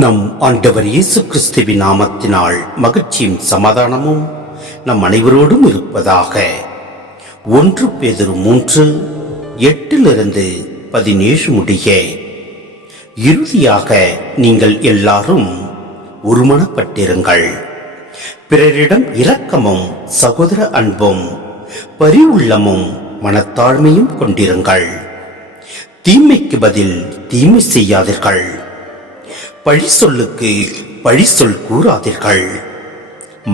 நம் ஆண்டவர் இயேசு கிறிஸ்துவின் நாமத்தினால் மகிழ்ச்சியும் சமாதானமும் நம் அனைவரோடும் இருப்பதாக. 1 பேதுரு 3:8-17 முடிய. இறுதியாக நீங்கள் எல்லாரும் ஒருமனப்பட்டிருங்கள். பிறரிடம் இரக்கமும் சகோதர அன்பும் பரிவுள்ளமும் மனத்தாழ்மையும் கொண்டிருங்கள். தீமைக்கு பதில் தீமை செய்யாதீர்கள். பழி சொல்லுக்கு பழி சொல் கூறாதீர்கள்.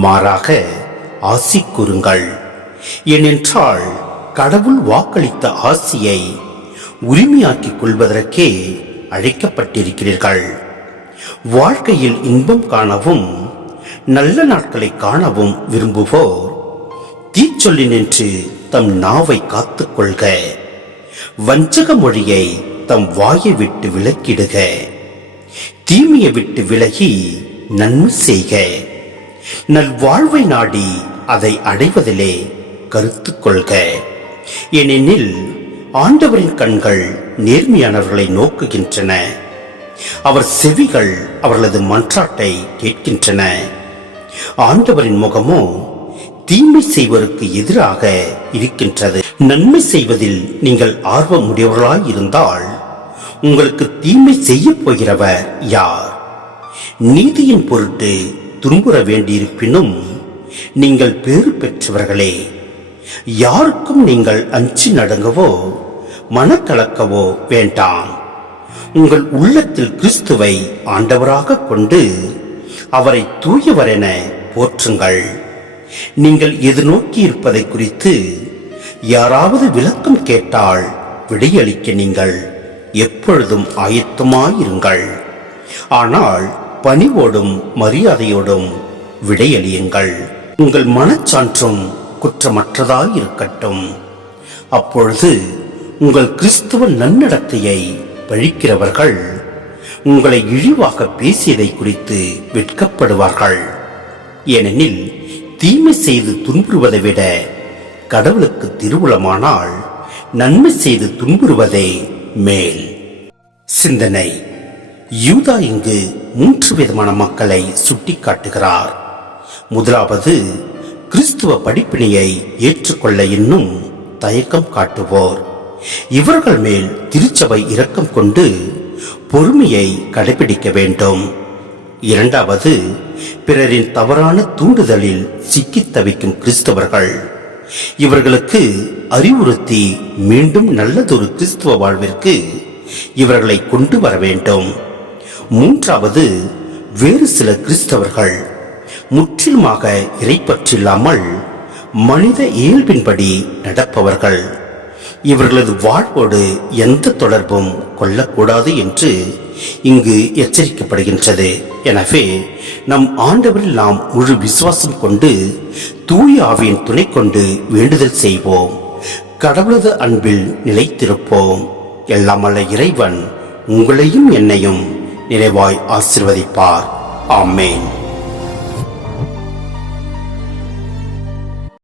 மாறாக ஆசி கூறுங்கள். ஏனென்றால் கடவுள் வாக்களித்த ஆசியை உரிமையாக்கிக் கொள்வதற்கே அழைக்கப்பட்டிருக்கிறீர்கள். வாழ்க்கையில் இன்பம் காணவும் நல்ல நாட்களை காணவும் விரும்புவோர் தீச்சொல்லினின்று தம் நாவை காத்துக் கொள்க. வஞ்சக மொழியை தம் வாயை விட்டு விலக்கிடுக. தீமையை விட்டு விலகி நன்மை செய்க. நல்வாழ்வை நாடி அதை அடைவதிலே கருத்து கொள்க. ஏனெனில் ஆண்டவரின் கண்கள் நேர்மையானவர்களை நோக்குகின்றன. அவர் செவிகள் அவர்களது மன்றாட்டை கேட்கின்றன. ஆண்டவரின் முகமோ தீமை செய்வதற்கு எதிராக இருக்கின்றது. நன்மை செய்வதில் நீங்கள் ஆர்வமுடையவர்களாய் இருந்தால் உங்களுக்கு தீமை செய்ய போகிறவர் யார்? நீதியின் பொருட்டு துன்புற வேண்டியிருப்பினும் நீங்கள் பேறு பெற்றவர்களே. யாருக்கும் நீங்கள் அஞ்சி நடுங்கவோ மனக்கலக்கவோ வேண்டாம். உங்கள் உள்ளத்தில் கிறிஸ்துவை ஆண்டவராக கொண்டு அவரை தூயவரென போற்றுங்கள். நீங்கள் எதிர்நோக்கி இருப்பதை குறித்து யாராவது விளக்கம் கேட்டால் விடையளிக்க நீங்கள் எப்பொழுதும் ஆயத்தமாயிருங்கள். ஆனால் பணிவோடும் மரியாதையோடும் விடையளியுங்கள். உங்கள் மனச்சான்றும் குற்றமற்றதாயிருக்கட்டும். அப்பொழுது உங்கள் கிறிஸ்துவ நன்னடத்தையை பழிக்கிறவர்கள் உங்களை இழிவாக பேசியதை குறித்து வெட்கப்படுவார்கள். ஏனெனில் தீமை செய்து துன்புறுவதை விட கடவுளுக்கு திருவுளமானால் நன்மை செய்து துன்புறுவதே மேல். சிந்தனை. யூதா இங்கு 3 விதமான மக்களை சுட்டிக்காட்டுகிறார். முதலாவது, கிறிஸ்துவ படிப்பினையை ஏற்றுக்கொள்ள இன்னும் தயக்கம் காட்டுவோர். இவர்கள் மேல் திருச்சபை இரக்கம் கொண்டு பொறுமையை கடைபிடிக்க வேண்டும். இரண்டாவது, பிறரின் தவறான தூண்டுதலில் சிக்கித் தவிக்கும் கிறிஸ்தவர்கள். இவர்களுக்கு அறிவுறுத்தி மீண்டும் நல்லதொரு கிறிஸ்துவ வாழ்விற்கு இவர்களை கொண்டு வர வேண்டும். மூன்றாவது, வேறு சில கிறிஸ்தவர்கள் முற்றிலுமாக இறைப்பற்றில்லாமல் மனித இயல்பின்படி நடப்பவர்கள். இவர்களது வாழ்வோடு எந்த தொடர்பும் கொள்ளக்கூடாது என்று இங்கு எச்சரிக்கப்படுகின்றது. எனவே நம் ஆண்டவரில் நாம் முழு விசுவாசம் கொண்டு தூய ஆவியின் துணை கொண்டு வேண்டுதல் செய்வோம். கடவுளது அன்பில் நிலைத்திருப்போம். எல்லாம் வல்ல இறைவன் உங்களையும் என்னையும் நிறைவாய் ஆசீர்வதிப்பார். ஆமேன்.